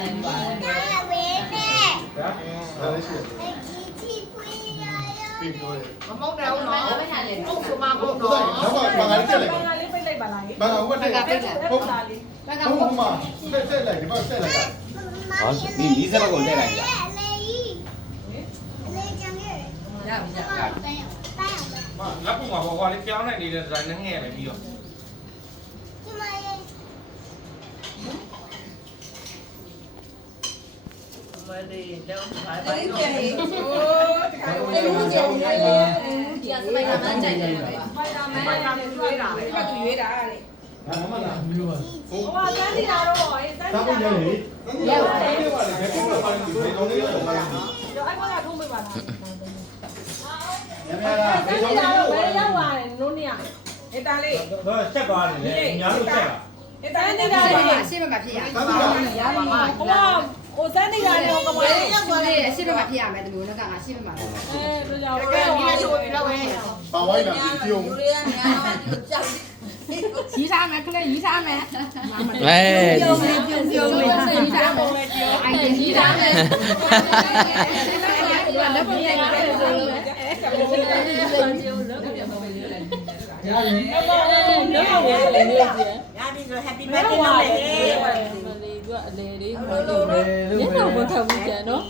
မမောက်တယ်ဦးနော်မဟုတ်ဆိုမှမဟုတ်တော့ဘာကလေးတက်လိုက် ဘာလေးပိတ်လိုက်ပါလား ဘာကဝတ်တယ်ဟုတ်ပါလေဘာကဟုတ်မှာဆက်လိုက်ဒီမှာဆက်လိုက်好，你这个给我带来一下。လက်ပုံမှာဟောလေးပြောင်းနေနေတဲ့ဒီဇိုင်းနဲ့ငှဲ့ပဲပြီးတော့မလေးတော့ဘာပဲလို့ဒီကစပိုင်ဒါမန်ကြိုက်တယ်ပဲစပိုင်ဒါမန်ရွေးတာပဲဒီကသူရွေးတာလေဘာမှမလားမျိုးပါဟိုကစမ်းနေတာတော့ဟေးစမ်းနေတာတော့ရတယ်ရောက်ပါတယ်ဘယ်ကောင်လဲပါဒီကောင်လေးတော့ပါဒီတော့အဲ့ကောင်ကထုံးပေးပါလားရမယ်လားစမ်းနေတာတော့ဘယ်ရောက်သွားတယ်နိုးနေရအေးတာလေး တော့ဆက်သွားတယ်လေညာလို့ဆက်တာအေးတာနေတာတော့အရှိမဖြစ်ရသမ်းပါရပါမှာဟိုစမ်းနေတာတော့ကမလေးရောက်သွားတယ်အရှိမဖြစ်ရမယ်ဒီလိုနဲ့ကငါရှိမမှာတို့ကြောင့်ဒီကချိုးပြီးတော့ပဲပါဝိုင်းတာပြုံးလူတွေကညာတော့ကြောက်ရီးစားမယ်ခလေးရီးစားမယ်哎，ပြုံးလေးရီးစားမယ်အိုင်ရီးစားမယ်လက်ပုံရိုက်တယ်ဆိုလို့ဒီဆို happy birthday လုပ်လေလေသူကအလေလေးဟိုလိုညတော့မခံဘူးကျန်နော်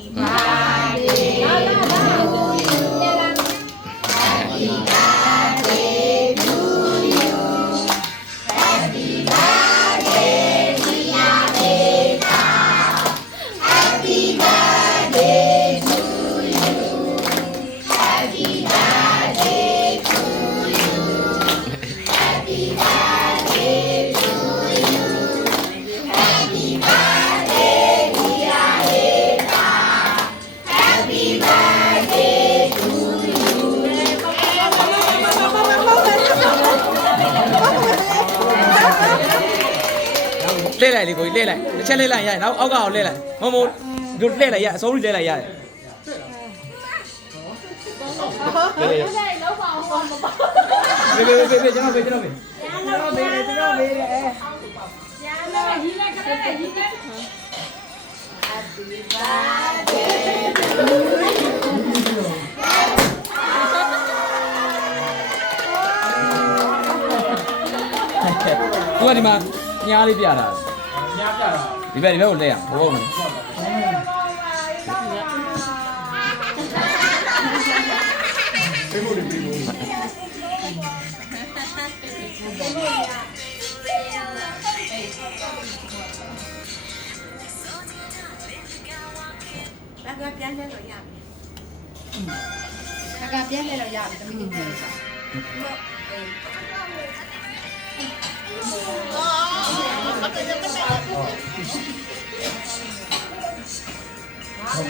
练来，你可以练来，先练来呀，然后奥刚好练来，某某就练来呀，手里练来呀。对老板我唔包别，真的别。ကျွန်တော်ဘေးတယ်ညာတော့ဟီလက်ကလေးဟီလက် Happy birthday သူကဒီမှာညားလေးပြတာ ညာပြတာ ဒီဘက်ကိုလဲရဟုတ်မယ်ပြေဖို့ပြေဖို့ဘာကပြန်လဲလို့ရပြီကပြည့်လဲတော့ရပြီတမီးနေတယ်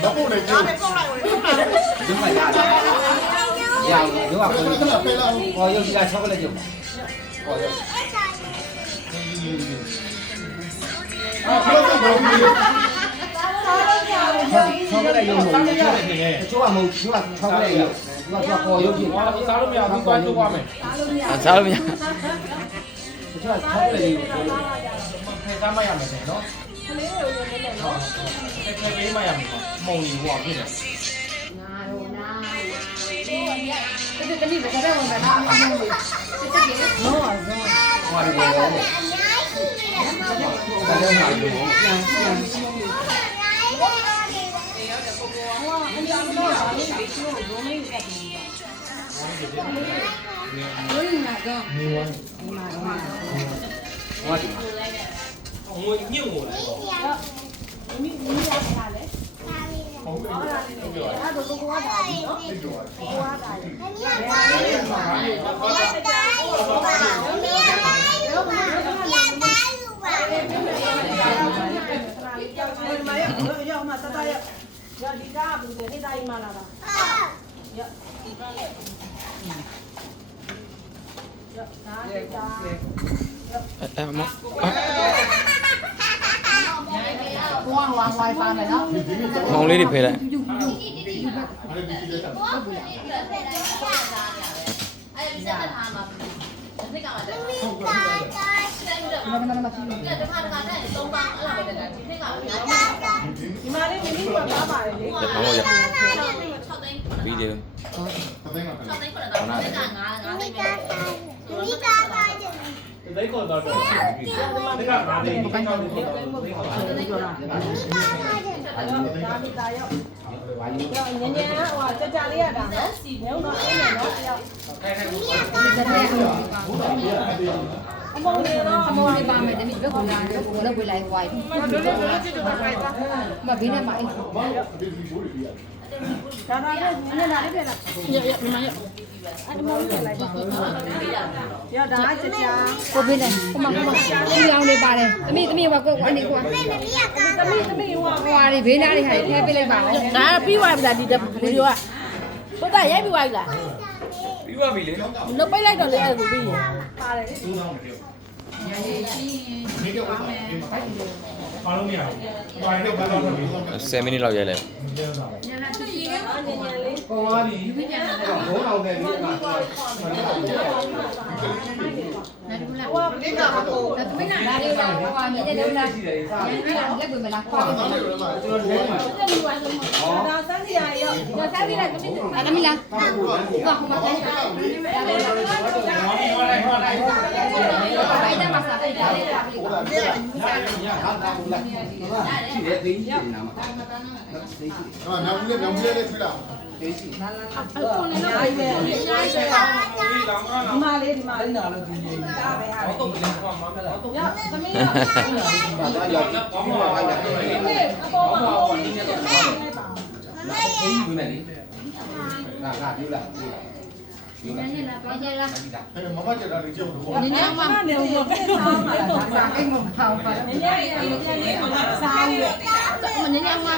မပုတ်နေကြည့်ပုတ်လိုက်ဝင်ပုတ်လိုက်ဒီမှာရဒီကကိုဟောရုပ်ကြီးက6ကလေးရုပ်ဟောရုပ်啊，不要再聊天了。6ကလေးရုပ်မဟုတ်ဘူးချိုးကမဟုတ်ချိုးက6ကလေးရုပ်သူကဟောရုပ်ကြီး ဟောစားလို့မရဘူးကွာချိုးပါမယ် စားလို့မရချိုးက6ကလေးရုပ် ဖယ်စားမရမယ်နော် ကလေးတွေကိုလည်းလည်းနော် ဖယ်ပေးမရမယ်မုံကြီးဟောဖြစ်တယ် နာရောနာဒီတမီးဘာပဲဝင်မလားအမေလေးစစ်စစ်ကြီးနော်ဟောဒီဘောလေဒါလည်းမှာလို့ပြန်ငွေညှို့ငိုတယ်ပေါ့မိရတာလေဟုတ်ကဲ့အဲ့ဒါကိုကွာတာနော်ကွာတာရောက်မှာတတရရောက်ဒီကားဘူးတဲ့ဟိတိုင်းမလာတာရောက်ဒါဒီကားမမောင်လေးတွေဖယ်လိုက်အဲ့ဒီစက်ထားမှာဒီကမှာတက်ဒီကတခါတက်3ပေါင်းအဲ့လိုပဲတက်ဒီကမှာ လေ ရအောင်ရ 6သိန်း ပြီးတယ် သသိန်းကပဲ 6သိန်း9တောင်းတက်က9သိန်းပဲ သိခေါ်တော့တယ်ဒီကငါလေးဒီကောင်းတယ် ဒါမိသားရောက်ညညဟိုကြကြလေးရတာနော်ညုံတော့အဲ့နဲ့နော်တယောက်အမောင်လေးတော့ အမောင်လေးပါမယ်တမီးဘက်ကိုလာတယ်ကိုလည်းဝေးလိုက်ဝိုင်း မတို့လည်းတို့ချစ်တူပါခိုင်းတာ မဘေးနဲ့မအိတ် အဒီဒီရှိုးတွေပြရတယ် ဒါသာလေးနည်းနည်းလေးပြလာ ရရမရ အဲ့ဒီမောင်လေးလိုက်ပါရောဒါကြကြ ကိုဘေးနဲ့ကိုမဒီအောင်လေးပါတယ်တမီးကကိုအနေကွာ သမီးဟို ဟိုဟာလေးဘေးနားလေးဟာထဲပေးလိုက်ပါလား ဒါပြီးသွားပြီလားဒီဗီဒီယိုကဟုတ်တာရိုက်ပြီးသွားပြီလား ပြီးသွားပြီလေ နှုတ်ပိတ်လိုက်တော့လေအဲ့ဒါပြီးရင် ပါတယ်လေ နေတော့ပါမယ် အားလုံးမရဘူးဘာလို့ဘာလို့လဲ 10မိနစ်လောက်ရိုက်လိုက် ပေါ်သွားပြီဘုံအောင်တယ်ဒီက ဟိုကမိကမကို ဒါသမီးကလာလေးပါဟိုဟာမြင်တယ်လားလက်ပွေမလားခွာ ဒါလည်းလည်းကျွန်တော်တို့က ဒါစမ်းစီရရောဒါစမ်းစီရသမီး အဲ့သမီးလားဟိုဟိုမှာတိုင်း ဟောပြီးသွားလိုက်ဟောလိုက် ဘိုင်းနဲ့မစားတဲ့ဒါလေးပါပြီ ဟိုလာပြရ ဟာတာဘူးလားရှိတယ်သိရှိတယ်နာမသိရှိတယ် ဟာနောက်ဘူးလေထွေးလာ သိရှိ အကုန်လုံးလိုက်ပဲအများကြီးပဲ ဒီလောင်က ဒီမှာလေးဒီမှာလေး နာလို့ဒီကြီး ဒါပဲဟာ တော့လည်းဟောမှာတော့ ရောသမီးရော ဘာသာရောက်ဘာသာရောက်သိ အပေါ်မှာဟိုလေးလိုက်ပါ ဘူးမယ်လေငါပြောလားဒီ နဲ့လာပါကြလား အဲ့မမကျတာလေးကျုပ်တော့ နင်းနေမှာ နေဦးတော့ပြန်စားမှာတော့ စားအိမ်မထားပါ နည်းနည်းလေးနည်းနည်းလေးစားရ မနင်းနေမှာ